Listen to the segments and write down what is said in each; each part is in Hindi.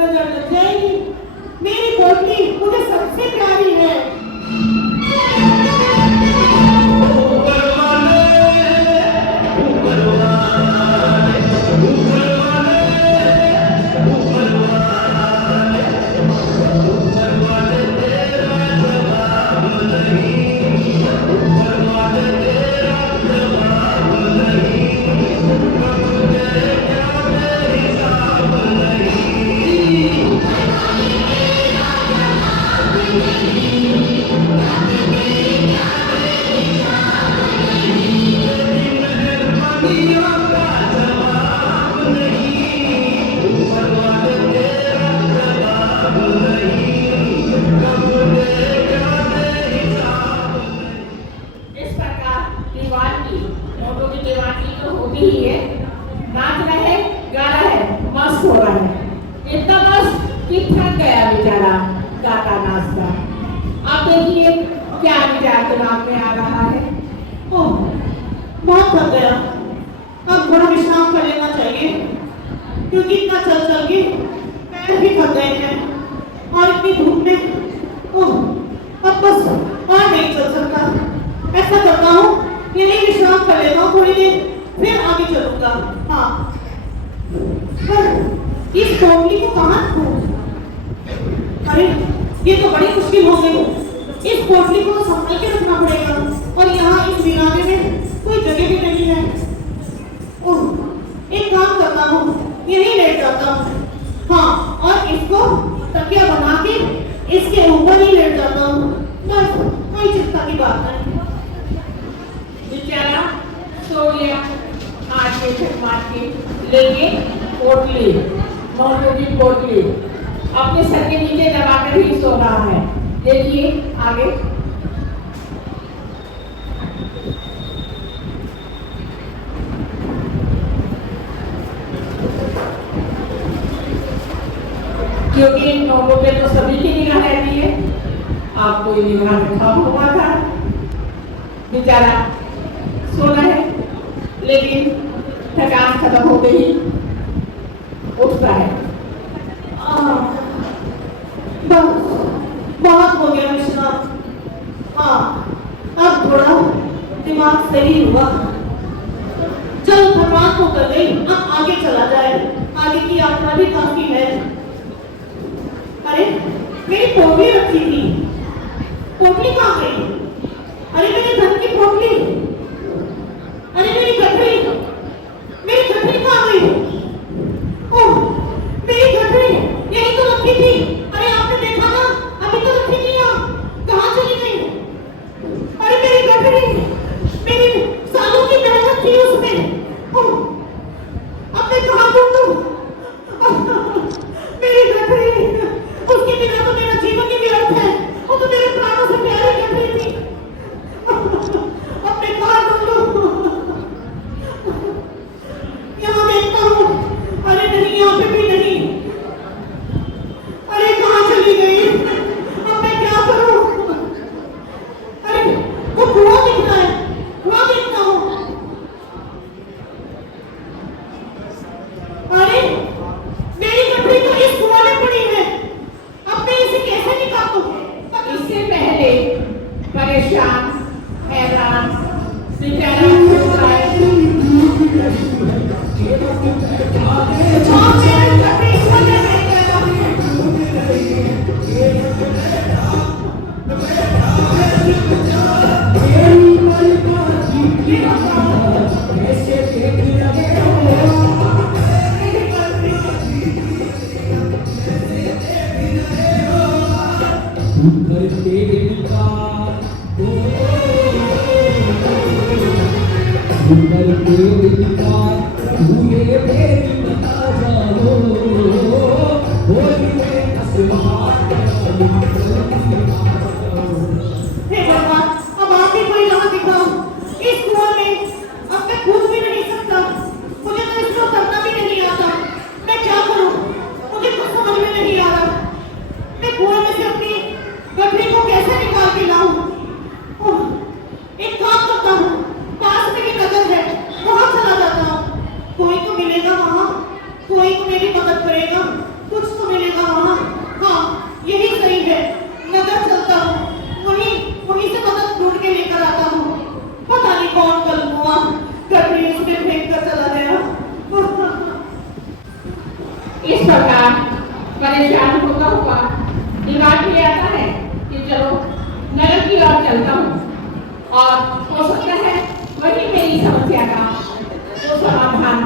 नजर लग जाएगी। मेरी पोटली मुझे सबसे प्यारी है। अपने सर के नीचे दबाकर ही सो रहा है। देखिए आगे। क्योंकि इन नोटों पे तो सभी की निगाह रहती है, आपको ये निगाह रखा हुआ था। बेचारा सो रहा है, लेकिन थकान खत्म हो गई, उठता है। बहुत हो गया विश्राम। हाँ, अब थोड़ा दिमाग सही हुआ। चल थकान तो कर गई, अब आगे चला जाए। आगे की यात्रा भी काफी है। अरे मेरी पोटली रखी थी, पोटली कहाँ गई? अरे मेरे धन की पोटली, अरे मेरी गठरी कहाँ गई? ओह मेरी गठरी यही तो रखी थी। अरे आपने देखा ना, अभी तो रखी थी यहाँ, कहाँ चली गई? अरे मेरी गठरी, मेरी सालों की मेहनत थी उसमें, अब मैं कहाँ ढूंढूं? मेरी गठरी, उसके बिना तो मेरा जीवन ही व्यर्थ है। वो तो मेरे प्राणों से प्यारी गठरी थी, अब मैं कहाँ ढूंढूं? यहाँ देखता हूँ, अरे नहीं यहाँ पे भी नहीं। अरे कहाँ चली गई? अब मैं क्या करूं? अरे वो कुआं दिख रहा है, कुआं देखता हूँ। अरे मेरी गठरी तो इस कुआं में पड़ी है, अब मैं इसे कैसे निकालूं? इससे पहले परेशान, हैरान, बेचारा कोई तो मेरी मदद करेगा, कुछ तो मिलेगा। परेशान होता हुआ दिमाग में आता है कि चलो नगर की ओर चलता हूँ और हो सकता है वही मेरी समस्या का तो समाधान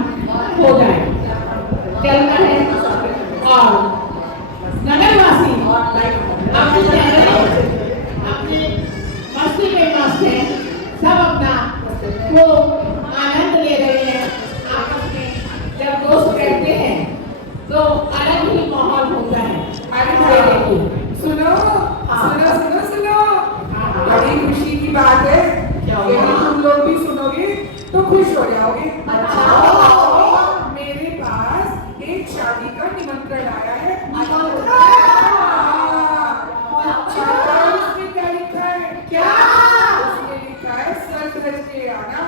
हो जाए। चलता है और नगरवासी अपने मस्ती में मस्त है, सब अपना वो आनंद ले रहे हैं आपस में। जब दोस्त रहते हैं तो अलग ही माहौल होता है। अरे भाई सुनो सुनो सुनो सुनो, बड़ी खुशी की बात है, यदि तुम लोग भी सुनोगे तो खुश हो जाओगे। अच्छा, मेरे पास एक शादी का निमंत्रण आया है। उसमें क्या लिखा है? क्या उसमें लिखा है? सज धज के आना।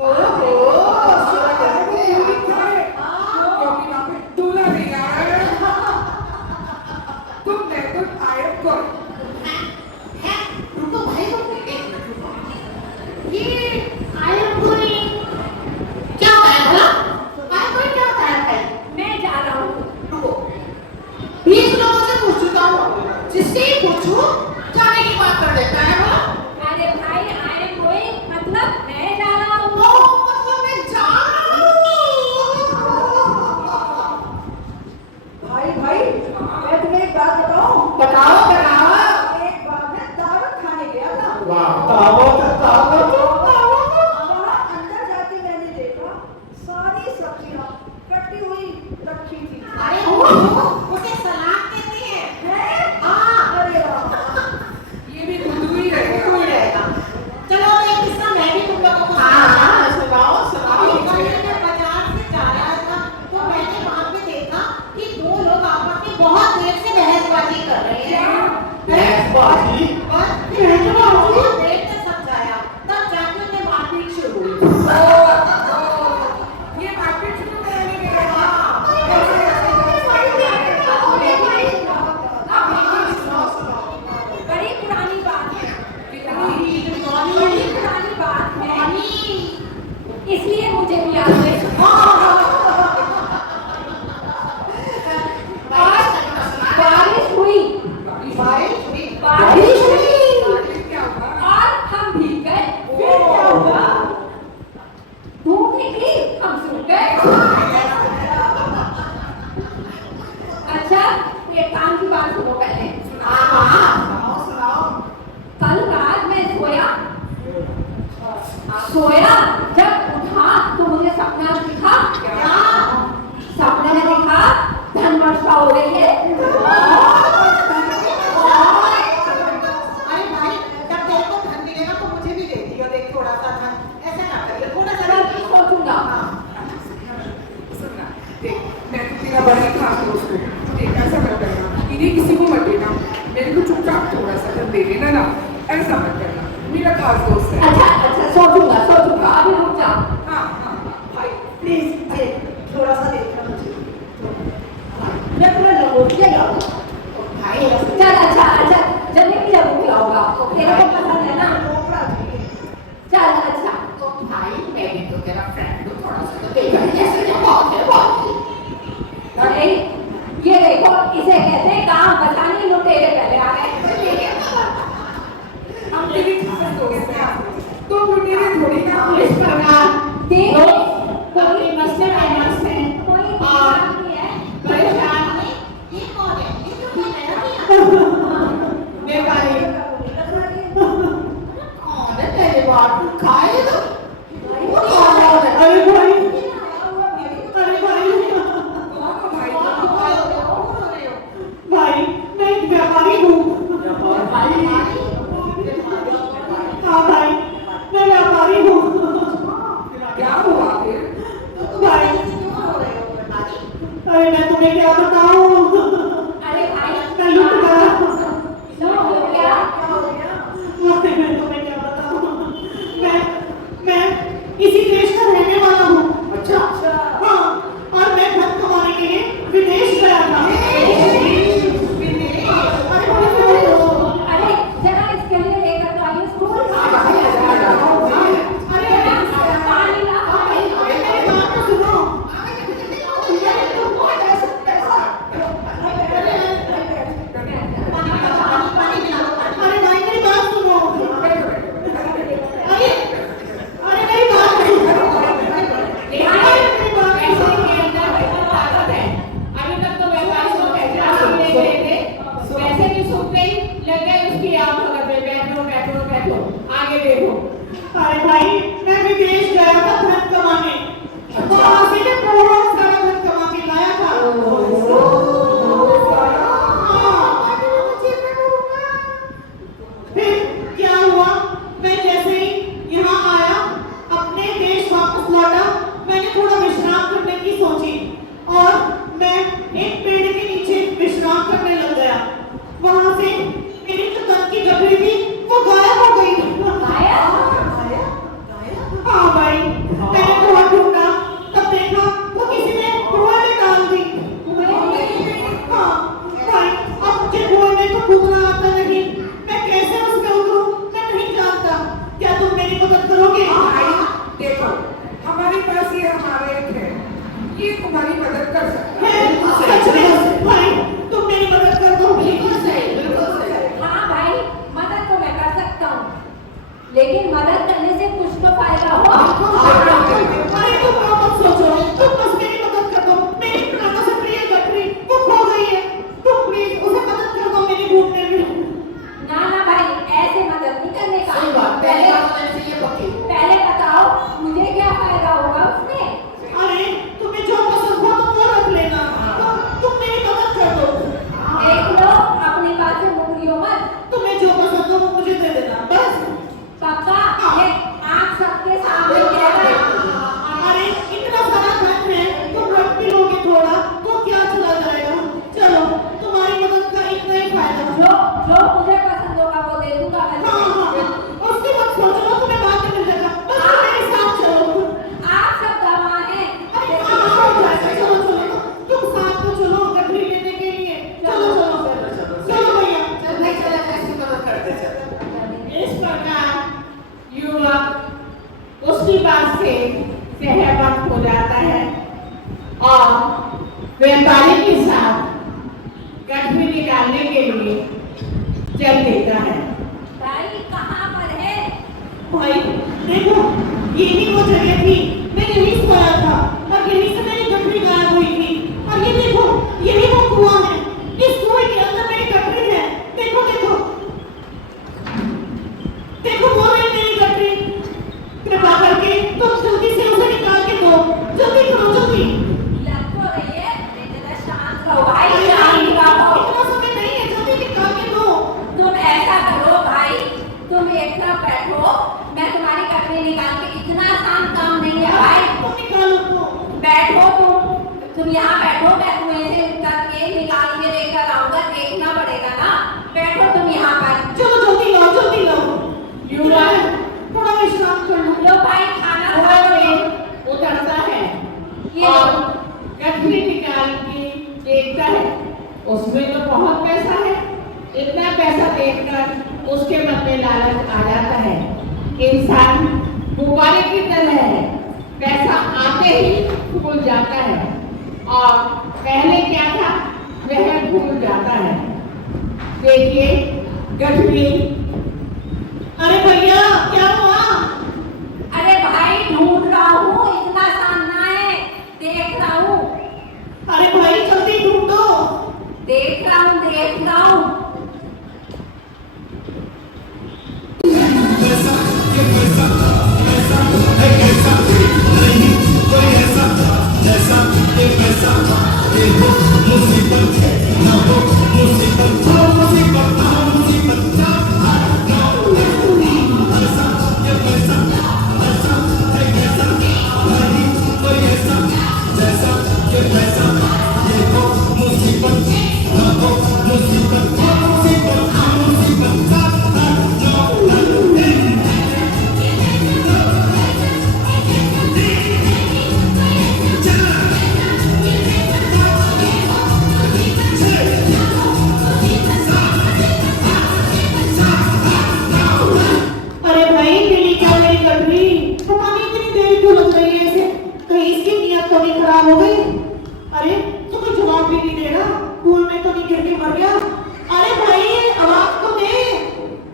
ओहो, क्यों लिखा है? क्योंकि वहाँ पे दूल्हा नहीं आ रहा है। तुम मैं तो आयत को रुको भाई, ये आयत कोई क्या होता है भला? आयत कोई क्या होता है भाई? मैं जा रहा हूँ। रुको, 20 लोगों से पूछ चुका हूँ, जिससे ही पूछूं जाने की बात कर देता है भला। अरे भाई आए कोई मतलब मैं जा रहा हूँ। मतलब मैं जा रहा भाई भाई, मैं तुम्हें एक बात बताऊं? बताओ बताओ। एक बार मैं दावत खाने गया था। वहाँ अंदर जाके मैंने देखा सारी सब्जियां कटी हुई रखी थी। अरे वो उसे सलाद देते हैं। हैं? हाँ, अरे वाह, ये भी खुद ही रहेगा। कोई रहेगा। चलो एक किस्सा मैं भी तुम लोगों को सुनाओ सुनाओ। मैं बाजार से जा रहा था तो मैंने वहाँ पे देखा कि दो लोग आपस में बहुत देर से बहसबाजी कर रहे हैं। बहसबाजी? बस फिर बहुत देर तक समझाया, तब जाके उन्हें मारपीट शुरू हुई। ये मार्केट शुरू करने के लिए बड़ी पुरानी बात है, बड़ी बड़ी पुरानी बात है, इसलिए मुझे भी याद है। बारिश हुई, बारिश हुई क्या हुआ? और हम भीग गए। फिर क्या हुआ? धूप निकली, हम सूख गए। अच्छा, ये काम की बात सुनो पहले। कल रात मैं सोया जब उठा तो मुझे सपना दिखा। सपने में दिखा धन वर्षा हो रही है। अरे भाई, जब तेरे को धन मिलेगा तो मुझे भी दे दियो, देख थोड़ा सा धन। ऐसे ना करिए, थोड़ा सा मैं भी सोचूंगा। सुनना, देख मैं तो तेरा बड़ा ही खास दोस्त हूँ। देख ऐसा मत करना, इन्हें किसी को मत देना, मेरे को चुपचाप थोड़ा सा धन दे देना ना, ऐसा मत करना, मेरा खास दोस्त है। अच्छा सोचूंगा अभी रुक जा। हाँ भाई प्लीज थोड़ा सा देखना मुझे। मैं पूरा लंगोटिया भाई अच्छा जलेबी जरूर खिलाऊंगा, तेरे को पसंद है ना। चल अच्छा तो भाई मैं भी तो तेरा फ्रेंड हूँ, थोड़ा सा तो देगा ही, ऐसे क्या बात है भाई? अरे ये देखो, इसे कहते हैं काम बचाने लुटेरे पहले आ गए। हम तेरी खास दोस्त हैं, तो लुटेरे थोड़ी ना। इस प्रकार देख अपनी मस्ती में मस्त है कोई और नहीं है। परेशान नहीं। ये कौन है? ये तो कोई नया नहीं नेपाली। कौन है तेरे बात खाए तो? वो कौन है? अरे भाई, अरे भाई, भाई मैं एक व्यापारी हूँ। हाँ भाई, मैं व्यापारी हूँ। क्या हुआ? देखो, अरे भाई मैं विदेश गया था धन कमाने, वहां से मैं बहुत सारा धन कमा के लाया था। फिर क्या हुआ, मैं जैसे ही यहाँ आया, अपने देश वापस लौटा, मैंने थोड़ा विश्राम करने की सोची और मैं एक पेड़ के नीचे विश्राम करने लग गया। वहां से मेरी जो तन की गठरी थी वो गायब हो गई। हाँ भाई, मैंने बहुत ढूंढा, तब देखा वो किसी ने कुएं में डाल दी। हाँ भाई, अब मुझे कुएं में तो कूदना आता नहीं, मैं कैसे उसमें उतरूं मैं नहीं जानता। क्या तुम मेरी मदद करोगे? भाई देखो, हमारे पास ये हमारा एक है, ये तुम्हारी मदद कर सकता है। सच में भाई, तुम मेरी मदद कर दो। बिल्कुल सही, बिल्कुल सही। हाँ भाई, मदद तो मैं कर सकता हूँ, लेकिन मदद करने से कुछ तो फायदा हो। अरे तुम मत सोचो, तुम बस मेरी मदद कर दो। मेरी प्राणों से प्रिय गठरी वो खो गई है, तुम प्लीज उसे मदद कर दो मेरी ढूंढने में। ना ना भाई, ऐसे मदद नहीं करने का। सही बात, पहले बात तो ऐसी है पक्की। पहले बताओ मुझे क्या फायदा होगा उसमें। अरे तुम्हें जो पसंद हो तुम वो रख लेना, तुम मेरी मदद कर दो। देख लो, अपनी बात से मुकरियो मत। तुम्हें जो पसंद हो वो मुझे दे देना बस। पक्का? ये आँख सबके सामने कह रहा है। अरे इतना सारा धन है, तुम रख भी लोगे थोड़ा तो क्या चला जाएगा। चलो, तुम्हारी मदद का इतना ही फायदा। जो जो मुझे पसंद होगा वो दे दूंगा मैं हाँ हाँ तुम्हें। हाँ, उसके बाद सोचो तुम्हें बाद में मिल जाएगा, बस तुम मेरे साथ चलो। आप सब गवाह हैं। अरे हाँ हाँ, हो जाएगा, चलो चलो, तुम साथ में चलो गठरी लेने के लिए। चलो चलो चलो भैया। इस प्रकार युवक उसकी बात से सहमत हो जाता है और व्यापारी के साथ गठरी निकालने के लिए चल देता है। भाई कहाँ पर है? भाई देखो, यही वो जगह थी, मैं यहीं सोया था और यहीं से मेरी गठरी गायब हुई थी। और ये देखो, यही वो कुआं है, इस कुएं के अंदर मेरी गठरी है। देखो देखो देखो, वो है मेरी गठरी। कृपा करके तुम जल्दी से उसे निकाल के दो, जल्दी करो जल्दी। लग तो रही है, जरा शांत रहो भाई, अरे शांत रहो। इतना समय नहीं है, जल्दी निकाल के दो। तुम ऐसा करो भाई, तुम एक तरफ बैठो, मैं तुम्हारी कटरी निकाल के, इतना आसान काम नहीं है भाई। तुम निकालो तो। बैठो तुम यहाँ बैठो, मैं कुएं से उतर के निकाल के लेकर आऊंगा, देखना पड़ेगा ना। बैठो तुम यहाँ पर। चलो जल्दी लाओ जल्दी लाओ। युवक थोड़ा विश्राम कर लो। लो भाई, खाना कुएं खाओ। में उतरता है ये और लो। गठरी निकाल के देखता है, उसमें तो बहुत पैसा है। इतना पैसा देखकर उसके मन में लालच आ जाता है। इंसान गुब्बारे की तरह है, पैसा आते ही भूल जाता है और पहले क्या था वह भूल जाता है। देखिए गठरी। अरे भैया क्या हुआ? अरे भाई ढूंढ रहा हूँ, इतना आसान ना है, देख रहा हूँ। अरे भाई जल्दी ढूंढो। देख रहा हूँ, देख रहा हूँ। अरे भाई मिली क्या मेरी गठरी? पता नहीं इतनी देर क्यों लग रही है इसे, कहीं इसकी नियत तो नहीं खराब हो गई? अरे तू कोई जवाब भी नहीं दे रहा, कुएं में तो नहीं गिर के मर गया? अरे भाई आवाज तो दे।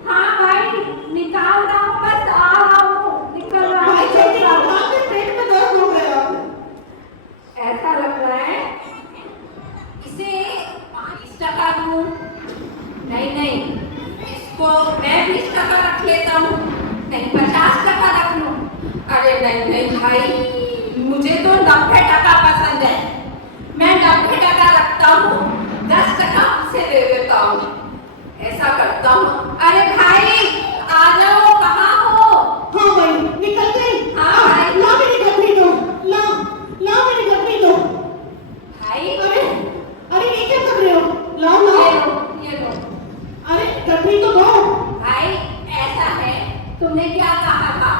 हाँ भाई, निकाल रहा हूँ, बस आ रहा हूँ, निकल रहा भाई जल्दी हूँ। निकाल के, पेट में दर्द हो गया। ऐसा लग रहा है इसे 5 टका दूं। नहीं नहीं, इसको मैं 20 टका रख लेता हूँ। नहीं 50% रख लूं? अरे नहीं नहीं भाई, मुझे तो 90% पसंद है। मैं 90% रखता हूँ, 10% आपसे दे देता हूँ। ऐसा करता हूँ। अरे भाई आ जाओ, कहाँ हो? हाँ भाई, निकल गई। हाँ भाई। ला मेरी गठरी दो, ला मेरी गठरी दो। भाई अरे ये क्या कर रहे हो? लाओ ये लो। अरे गठरी तो दो। भाई ऐसा है, तुमने क्या कहा था?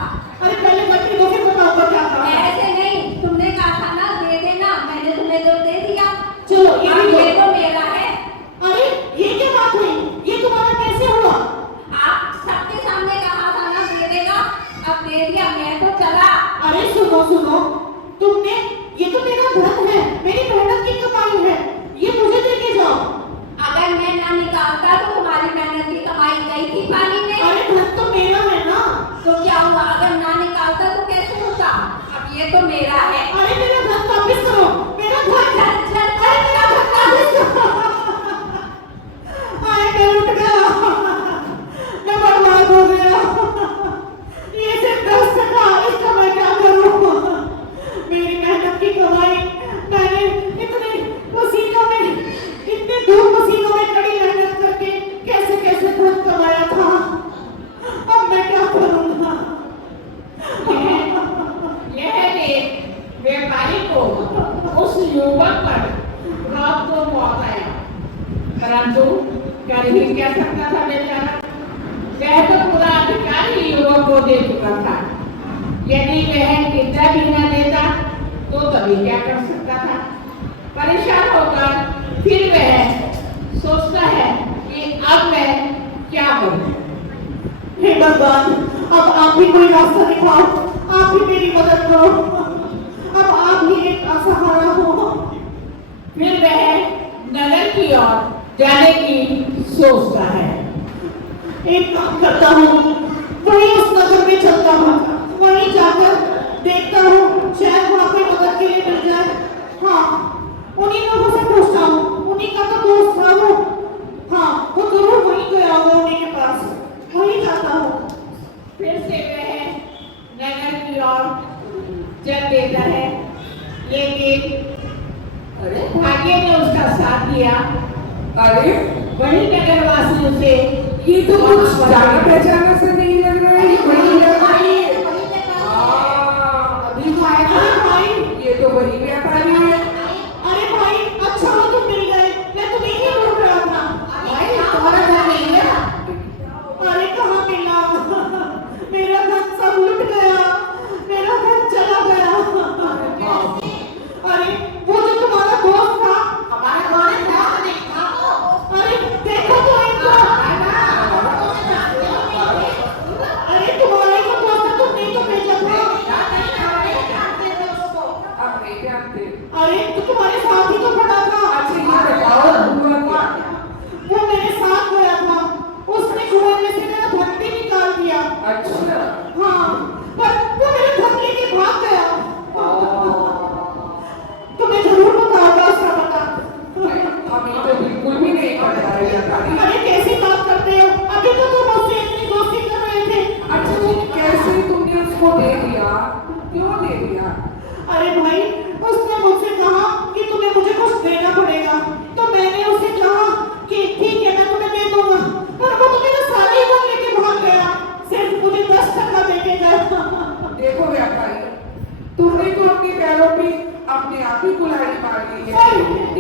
अरे पहले गठरी दो, फिर बताऊंगा क्या कहा। ऐसे नहीं, तुमने कहा था ना दे देना, मैंने तुम्हें जो दे दिया। चलो ये अब भी दो। ये तो मेरा है। अरे ये क्या बात हुई? ये तुम्हारा कैसे हुआ? आप सबके सामने कहा था ना दे देगा, अब दे दिया, मैं तो चला। अरे सुनो सुनो, तुमने, ये तो मेरा धन है, मेरी मेहनत की कमाई है, ये मुझे देके जाओ। अगर मैं ना निकालता तो तुम्हारी मेहनत की कमाई गई थी पानी में। अरे धन तो मेरा है ना। तो क्या हुआ, अगर ना निकालता तो कैसे होता? अब ये तो मेरा है। अरे मेरा धन वापस करो, मेरा धन। चल चल अरे चल मेरा धन वापस करो। अरे मैं उठ गया, मैं बर्बाद हो गया। ये सिर्फ 10%, इसका मैं क्या करूं? मेरी मेहनत की कमाई, मैंने इतने पसीनों में, इतने धूप पसीनों में कड़ी मेहनत करके कैसे कैसे धन कमाया था, अब मैं क्या करूंगा? यह देख व्यापारी को उस युवक पर घाव तो मौत आया, परंतु कर ही क्या सकता था बेचारा? वह तो पूरा अधिकार ही युवक को दे चुका था। यदि वह कितना भी न देता तो तभी क्या कर सकता था? परेशान होकर फिर वह सोचता है कि अब मैं क्या करूं? हे भगवान, अब आप ही कोई रास्ता दिखाओ, आप ही मेरी मदद करो, अब आप ही एक असहारा हो। फिर वह नगर की ओर जाने की सोचता है। एक काम करता हूँ, वहीं उस नगर में चलता हूँ, वहीं जाकर देखता हूँ, शायद वहाँ कोई मदद के लिए मिल जाए। हाँ, उन्हीं लोगों से पूछता हूँ, उन्हीं का तो दोस्त था वो। हाँ, वो जरूर वहीं गया होगा, उन्हीं के पास, वहीं जाता हूँ। फिर से वह नगर की ओर चल देता है, लेकिन अरे भाग्य ने उसका साथ दिया। अरे वही नगरवासी उसे ये तो कुछ जाना पहचाना से नहीं लग रहा है। वही लग रहा है। अभी भाई, ये तो वही व्यापारी है। अरे भाई, अच्छा हो तुम मिल गए, मैं तुम्हें ही ढूंढ रहा था। भाई तुम्हारा घर नहीं है? अरे कहाँ मिला? मेरा धन सब लुट गया, मेरा धन चला गया। अरे वो जो तुम्हारा दोस्त था, हमारे घर में था नहीं था वो। अरे देखो तो इनको। अरे तुम्हारा ही तो दोस्त था, तुमने तो भेजा था। अब नहीं जानते। अरे तो तुम्हारे साथ ही तो खड़ा था। अच्छा ये बताओ हुआ क्या? वो मेरे साथ गया था, उसने कुएं में से मेरा धन भी निकाल दिया। अच्छा हाँ, पर वो मेरा धन लेके भाग गया। तुम्हें जरूर पता होगा उसका पता। हमें तो बिल्कुल भी नहीं पता है व्यापारी। अरे कैसी बात करते हो? अभी तो तुम मुझसे इतनी दोस्ती कर रहे थे। अच्छा तो कैसे तुमने उसको दे दिया? क्यों दे दिया? अरे भाई, उसने मुझसे कहा कि तुम्हें मुझे कुछ देना पड़ेगा, तो मैंने उसे कहा कि ठीक है मैं तुम्हें दे दूंगा, पर वो तो मेरा सारा ही धन लेके भाग गया, सिर्फ मुझे 10% देके गया। देखो व्यापारी, तुमने तो अपने पैरों पे अपने आप ही कुल्हाड़ी मार ली है।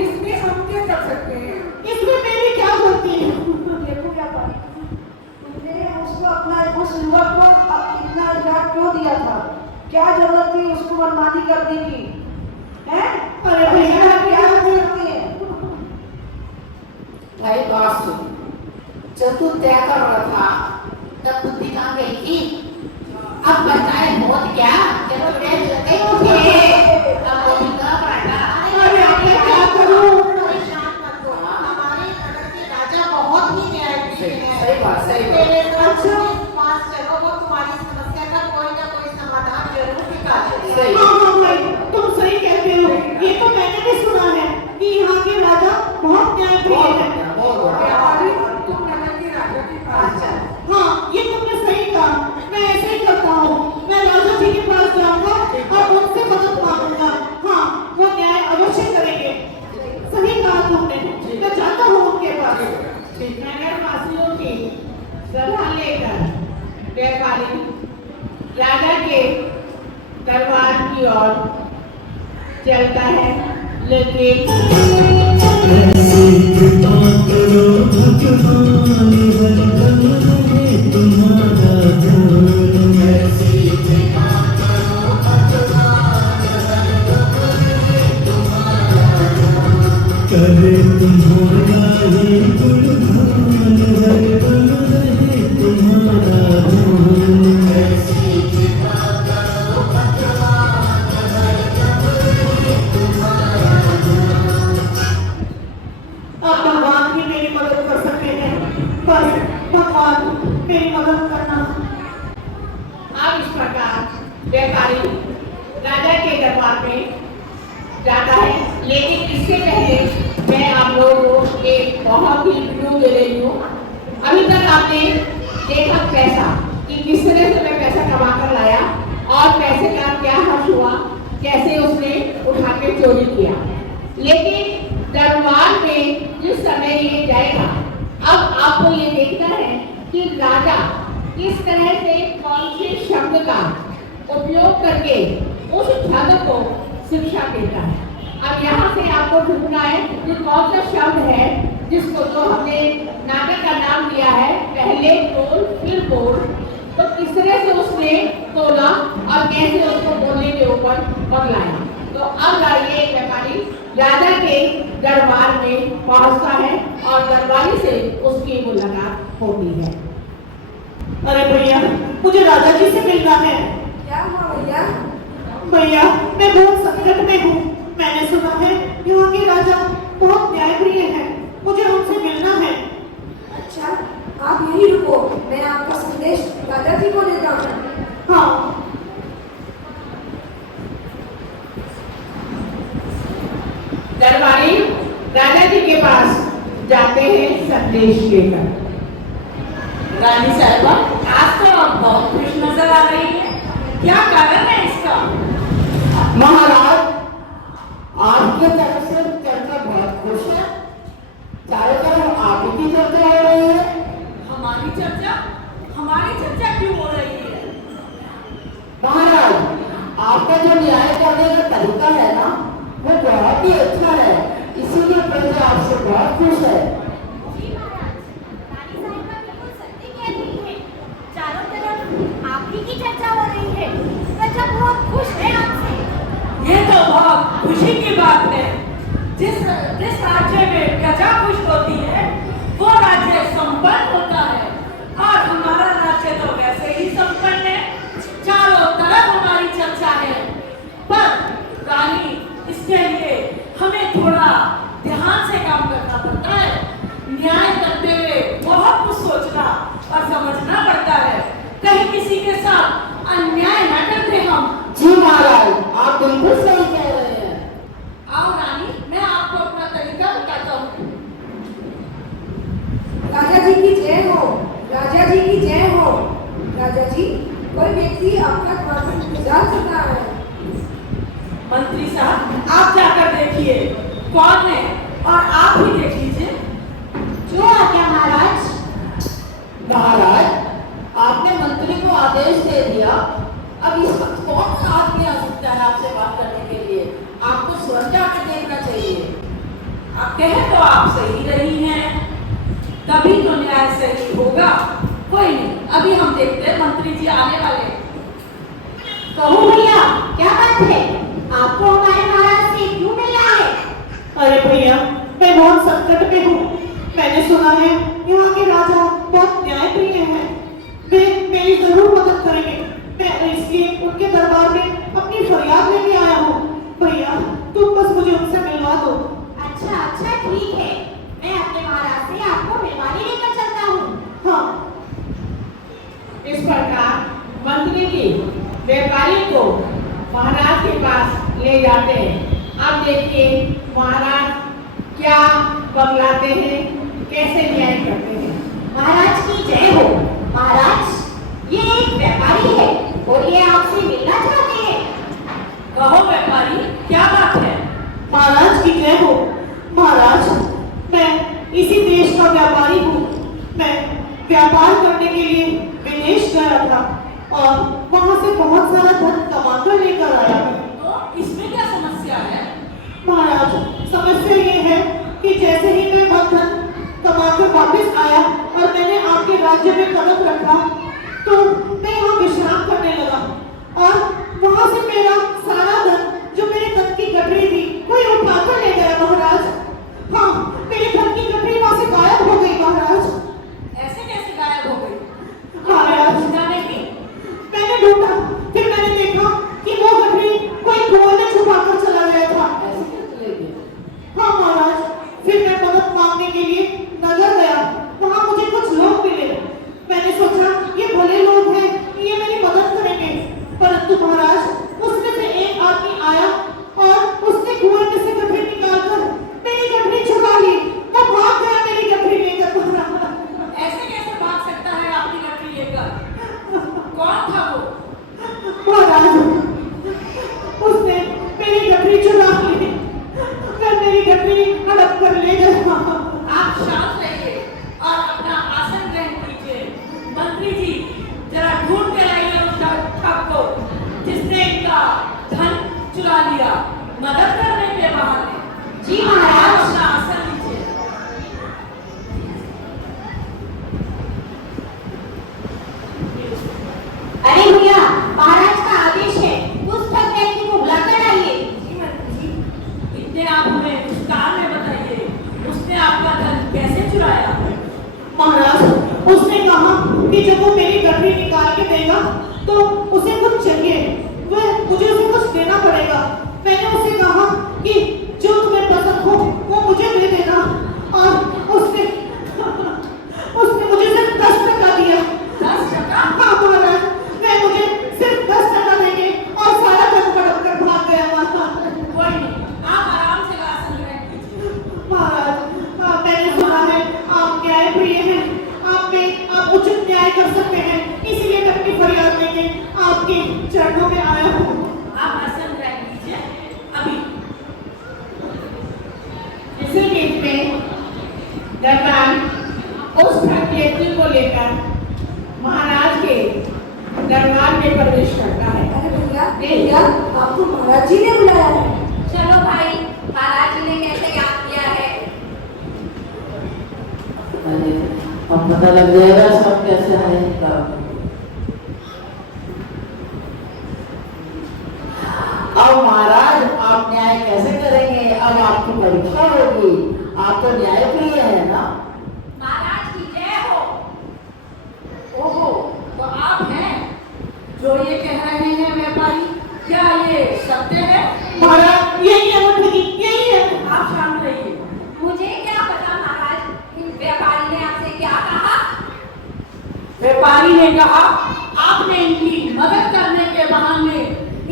इसमें हम क्या कर सकते हैं? इसमें मेरी क्या गलती है? देखो क्या बात, तुमने उसको अपना उस युवक को इतना अधिकार क्यों दिया था? क्या जरूरत थी उसको मनमानी करने की? हैं? अरे भैया, क्या जरूरत है? भाई बात सुन, जब तू तय कर रहा था तब बुद्धि कहाँ गई थी? अब बताए बहुत क्या जब तुझे लगे थे अब वो भी कहाँ पड़ा? अरे अब मैं क्या करूं? परेशान मत हो, हमारे नगर के राजा बहुत ही न्यायप्रिय हैं। सही बात, सही बात। मेरे पास चलो, वो तुम्हारी समस्या का कोई ना कोई समाधान जरूर निकाल देंगे। सही। हाँ हाँ भाई, तुम सही कहते हो, ये तो मैंने भी सुना है कि यहाँ के राजा बहुत न्यायप्रिय हैं। व्यापारी तुम नगर के राजा के पास जाओ। हाँ, ये तुमने सही कहा, मैं ऐसे नगरवासियों की सलाह लेकर व्यापारी राजा के दरबार की ओर चलता है, लेकिन करे तुम्हारा ये गुणगान हरदम रहे तुम्हारा ध्यान। अब भगवान ही मेरी मदद कर सकते हैं, बस भगवान मेरी मदद करना। अब इस प्रकार व्यापारी राजा के दरबार में जाता है, लेकिन इससे पहले मैं आप लोगों को एक बहुत ही क्लू दे रही हूँ। अभी तक आपने देखा पैसा कि किस तरह से मैं पैसा कमा कर लाया और पैसे का क्या हर्ष हुआ, कैसे उसने उठा के चोरी किया। लेकिन दरबार में जिस समय ये जाएगा, अब आपको ये देखना है कि राजा किस तरह से कौन से शब्द का उपयोग करके उस ठग को शिक्षा देता है। अब यहाँ से आपको ढूंढना है कि कौन सा शब्द है जिसको तो हमने नाटक का नाम दिया है, पहले तोल फिर बोल। तो किस तरह से उसने तोला और कैसे उसको बोलने के ऊपर बदलाया। तो अब ये व्यापारी राजा के दरबार में पहुंचता है और दरबारी से उसकी मुलाकात होती है। अरे भैया, मुझे राजा जी से मिलना है। क्या हुआ भैया? भैया, मैं बहुत संकट में हूँ। मैंने सुना है यहाँ के राजा बहुत न्यायप्रिय हैं। मुझे उनसे मिलना है। अच्छा, आप यहीं रुको, मैं आपका संदेश दादाजी को देता हूँ। हाँ। दरबारी राजा जी के पास जाते हैं संदेश लेकर। रानी साहिबा, आज तो आप बहुत खुश नजर आ रही है, क्या कारण है इसका? महाराज, आपके तरफ से चर्चा बहुत खुश है। चारों तरफ आप ही की चर्चा हो रही है। हमारी चर्चा? हमारी चर्चा क्यों हो रही है? महाराज, आपका जो न्याय करने का तरीका है ना, वो बहुत ही अच्छा है। इसीलिए प्रजा आपसे बहुत खुश है। जी महाराज, रानी साहिबा बिल्कुल सत्य कह रही है। चारों तरफ आप ही की चर्चा हो रही है। प्रजा बहुत खुश है आपसे। ये तो बहुत खुशी की बात है। जिस राज्य में प्रजा खुश होती है, वो राज्य संपन्न होता है। और हमारा राज्य तो वैसे ही संपन्न है, चारों तरफ हमारी चर्चा है। पर रानी, इसके लिए हमें थोड़ा ध्यान से काम करना पड़ता है। न्याय करते हुए बहुत कुछ सोचना और समझना पड़ता है, कहीं किसी के साथ अन्याय न करते हम। जी महाराज, आप बिल्कुल सही कह रहे हैं। आओ रानी, मैं आपको अपना तरीका बताता हूँ। राजा जी की जय हो, राजा जी की जय हो। राजा जी, कोई व्यक्ति आपका द्वार पर इंतजार कर रहा है। मंत्री साहब, आप जाकर देखिए कौन है, और आप ही देख लीजिए। जो आ गया महाराज। महाराज, आपने मंत्री को आदेश दे दिया। अब इस वक्त कौन सा आदमी आ सकता है आपसे बात करने के लिए? आपको स्वयं जाकर देखना चाहिए। आप कहे तो आप सही रही हैं, तभी तो न्याय सही होगा। कोई नहीं, अभी हम देखते हैं, मंत्री जी आने वाले। कहो भैया, क्या बात है? आपको हमारे महाराज से क्यों मिलना है? अरे भैया, मैं बहुत संकट में हूँ। मैंने सुना है यहाँ के राजा बहुत न्यायप्रिय हैं। वे मेरी जरूर मदद करेंगे। मैं इसलिए उनके दरबार में अपनी फरियाद लेके आया हूँ। भैया, तुम बस मुझे उनसे मिलवा दो। अच्छा अच्छा, ठीक है। मैं अपने महाराज से आपको मिलवाने लेकर चलता हूँ। हाँ। इस प्रकार मंत्री जी व्यापारी को महाराज के पास ले जाते हैं। अब देखिए महाराज क्या बतलाते हैं, कैसे न्याय करते हैं। महाराज की जय हो। महाराज, ये एक व्यापारी है और ये आपसे मिलना चाहते हैं। कहो व्यापारी, क्या बात है? महाराज की जय हो। महाराज, मैं इसी देश का व्यापारी हूँ। मैं व्यापार करने के लिए विदेश गया था और वहां से बहुत सारा धन कमा कर लेकर आया हूँ। तो इसमें क्या समस्या है? महाराज, समस्या ये है कि जैसे ही मैं वह धन कमाकर वापस आया और मैंने आपके राज्य में कदम रखा तो मैं यहाँ विश्राम करने लगा और वहां से मेरा सारा धन जो मेरे धन की गठरी थी कोई उठाकर ले गया महाराज। हाँ, मेरे धन की गठरी वहां से गायब हो गई महाराज। ऐसे कैसे गायब हो गई? महाराज, जाने की मैंने ढूंढा, फिर मैंने देखा कि वो गठरी कोई कुएं में छुपा कर चला गया था। हाँ महाराज, फिर मैं मदद मांगने के लिए नगर गया। वहाँ मुझे कुछ लोग मिले। मैंने सोचा ये भले लोग हैं, ये मेरी मदद करेंगे, परंतु महाराज उसमें से एक आदमी आया और उसने कुएं में से गठरी निकालकर मेरी गठरी छुपा ली। वो भाग गया मेरी गठरी लेकर। ऐसे कैसे भाग सकता है आपकी गठरी लेकर? कौन था वो? महाराज, उसने मेरी गठरी चुरा ली। मैं मेरी गठरी हड़प कर ले गया। आप शांत रहिए और अपना आसन ग्रहण कीजिए। मंत्री जी, जरा ढूंढ के लाइए उस ठग को जिसने इनका धन चुरा लिया मदद करने के बहाने। जी महाराज। अपना आसन लीजिए। अरे भैया, महाराज का आदेश है, उस ठग व्यक्ति को बुलाकर लाइए। इतने आप हमें विस्तार में बताइए, उसने आपका धन कैसे चुराया? महाराज, उसने कहा कि जब वो मेरी गठरी निकाल के देगा तो उसे कुछ चाहिए, मुझे उसे कुछ देना पड़ेगा। मैंने उसे कहा कि जो तुम्हें पसंद हो वो मुझे दे देना और उसने मुझे सिर्फ 10 टका दिया। 10 टका? हाँ महाराज, मैं मुझे सिर्फ 10 टका देंगे और सारा धन पड़क कर भाग गया। कोई नहीं, आप आराम से आसन ग्रहण कीजिए। महाराज, मैंने सुना है आप न्यायप्रिय हैं, आप उचित न्याय कर सकते हैं, इसलिए मैं अपनी फरियाद लेके आपके चरणों में आया हूँ। आप आसन ग्रहण कीजिए अभी। इसी बीच में दरबान उस ठग व्यक्ति को लेकर महाराज के दरबार में प्रवेश करता है। अरे भैया, आपको महाराज जी ने बुलाया है। चलो भाई, महाराज जी ने कैसे याद किया है? अब पता लग जाएगा सब कैसे है इनका। अब महाराज, आप न्याय कैसे करेंगे? अब आपकी परीक्षा होगी। आप तो न्यायप्रिय है ना? महाराज की जय हो। ओहो, तो आप हैं जो ये कह रहे हैं व्यापारी? क्या ये सत्य है? महाराज, यही है वो ठगी, यही है। आप शांत रहिए। मुझे क्या पता महाराज, इन व्यापारी ने आपसे क्या कहा? व्यापारी ने कहा आपने इनकी मदद करने के बहाने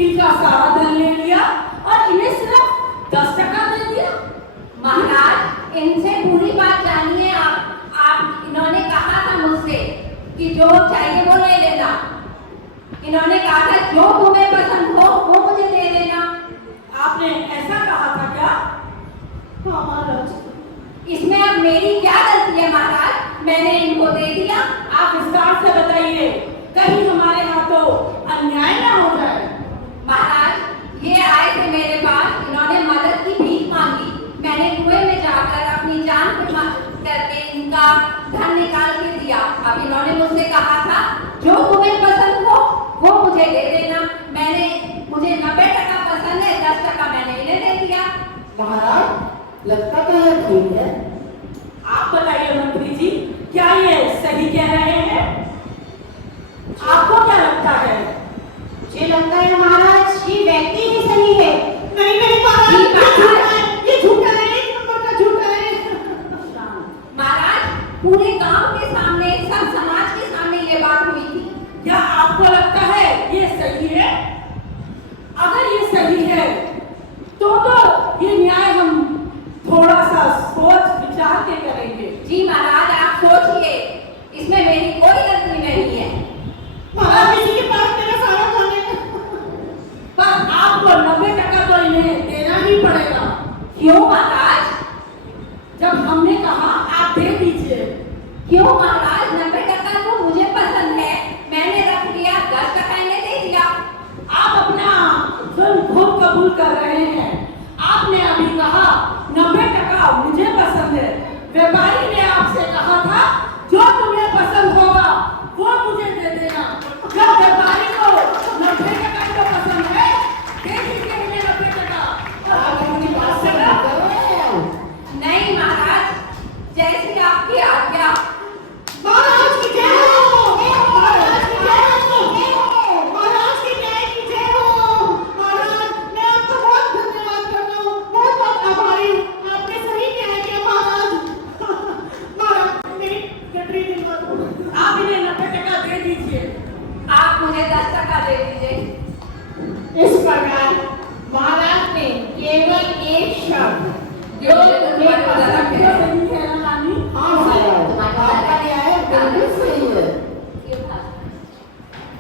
इनका सारा धन ले लिया और इन्हें सिर्फ 10 टका दे दिया। महाराज, इनसे पूरी बात जानिए आप इन्होंने कहा था मुझसे कि जो चाहिए वो ले लेना। इन्होंने कहा था जो तुम्हें पसंद हो वो मुझे दे देना। आपने ऐसा कहा था क्या? हाँ महाराज। इसमें अब मेरी क्या गलती है महाराज? मैंने इनको दे दिया। आप विस्तार से बताइए, कहीं हमारे हाथों अन्याय ना हो जाए। महाराज, ये आए थे मेरे पास, इन्होंने मदद की भीख मांगी। मैंने कुएं में जाकर अपनी जान करके इनका धन निकाल के दिया। अब इन्होंने मुझसे कहा था जो तुम्हें पसंद हो वो मुझे दे देना। मुझे 90 टका पसंद है, 10 टका मैंने इन्हें दे दिया। महाराज, लगता तो है ठीक है। आप बताइए मंत्री जी, क्या ये सही कह रहे हैं? आपको क्या लगता है? मुझे लगता है महाराज, ये व्यक्ति ही सही है। नहीं नहीं महाराज, ये झूठा है, एक नंबर का झूठा है। महाराज, पूरे गांव के सामने, सब समाज के सामने ये बात हुई थी। क्या आपको लगता है ये सही है? अगर ये सही है तो ये न्याय हम थोड़ा सा सोच विचार के करेंगे। जी महाराज, आप सोचिए, इसमें मेरी कोई गलती नहीं है। महाराज, किसी के पास मेरा सारा धन है। पर आपको 90 टका तो इन्हें देना ही पड़ेगा। क्यों महाराज? जब हमने कहा आप दे दीजिए। क्यों महाराज, 90 टका तो मुझे पसंद है, मैंने रख लिया, 10 टका इन्हें दे दिया। आप अपना जुल्म खूब कबूल कर रहे हैं। आपने अभी कहा 90 टका मुझे पसंद है। व्यापारी ने आपसे कहा था जो तुम्हें पसंद होगा वो मुझे दे देना। जब व्यापारी को 90 टका तो पसंद है, दे दीजिए मुझे 90 टका। आप अपनी बात से ना करो। नहीं महाराज, जैसी आपकी आज्ञा। महाराज की जय हो, महाराज की जय हो, महाराज की जय की जय हो। महाराज, मैं आपका बहुत धन्यवाद करता हूँ, बहुत बहुत आभारी हूँ। आपने सही न्याय किया महाराज। महाराज, मेरी गठरी दिलवा दो। आप इन्हें 90 टका दे दीजिए। आप मुझे 10 टका दे दीजिए। इस प्रकार महाराज ने केवल एक शब्द जो तुम्हें पसंद है नहीं है ना रानी? हाँ महाराज, आपका न्याय बिल्कुल सही है।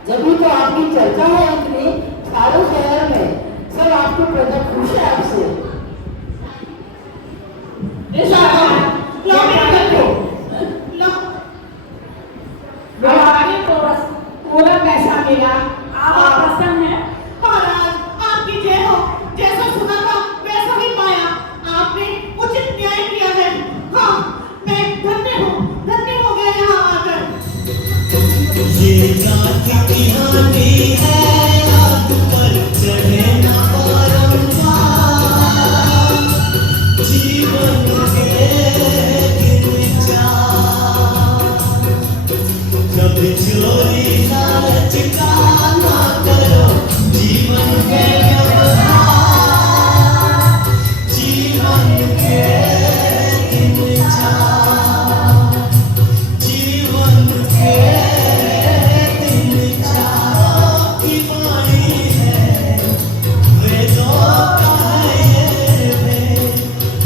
जब तो आपकी चर्चा है इतनी चारों शहर में, सब आपको प्रजा खुश है आपसे। व्यापारी को पूरा पैसा मिला, आप प्रसन्न हैं? महाराज, आपकी जय हो। जैसा सुना था वैसा ही पाया। आपने उचित न्याय किया है। हाँ, मैं धन्य हो गया यहाँ आकर। ये जात की हानि है, आग पर चढ़े ना बारंबार। जीवन के दिन चार, कभी चोरी लालच का ना करो। जीवन के व्यवहार, जीवन के दिन चार, जीवन के दिन चार की वाणी है। वेदों का है ये वेद,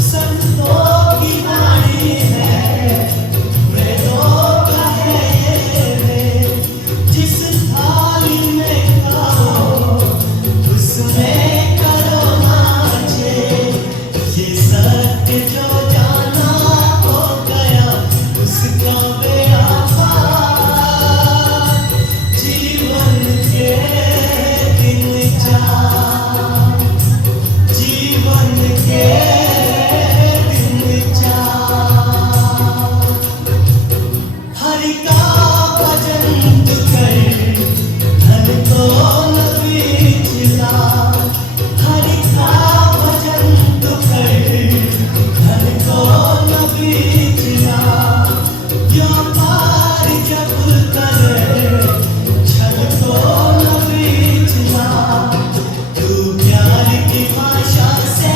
संतों की वाणी है। वेदों का है ये वेद, जिस थाली में खाओ उसमें करो नाचे। ये सत्य जो जाना हो गया उसका व्यापार। जीवन के दिन चार, जीवन के दिन चार। हरि का भजन तू कर, धन को न बेचना। हरि का भजन तू कर, धन को न बेचना। व्यापार जब करे, छल को न बेचना। तू प्यार की भाषा से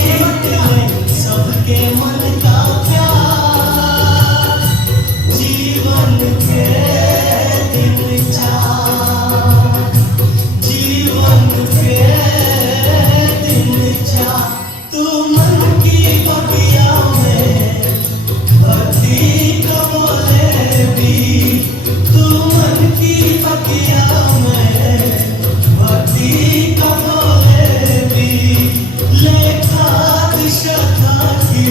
निकले सबके मन का प्यार। जीवन के दिन चार, जीवन के दिन चार। तू मन की बगिया में भक्ति को बोले भी। तू मन की बगिया में भक्ति को बोले भी। लेखा दिशा की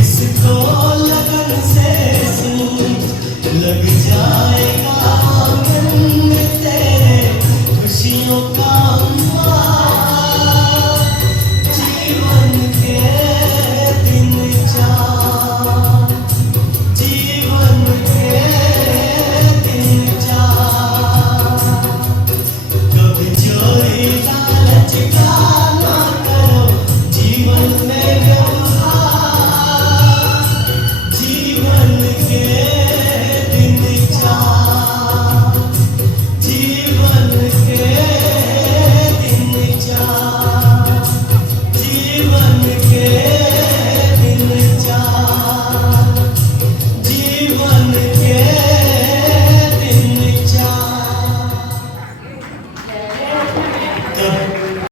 इसको लगन से सूझ। लग जाएगा आंगन में तेरे खुशियों का अंबार। जीवन के दिन चार, जीवन के दिन चार। कभी चोरी लालच का ना करो। जीवन में व्यवहार, जीवन के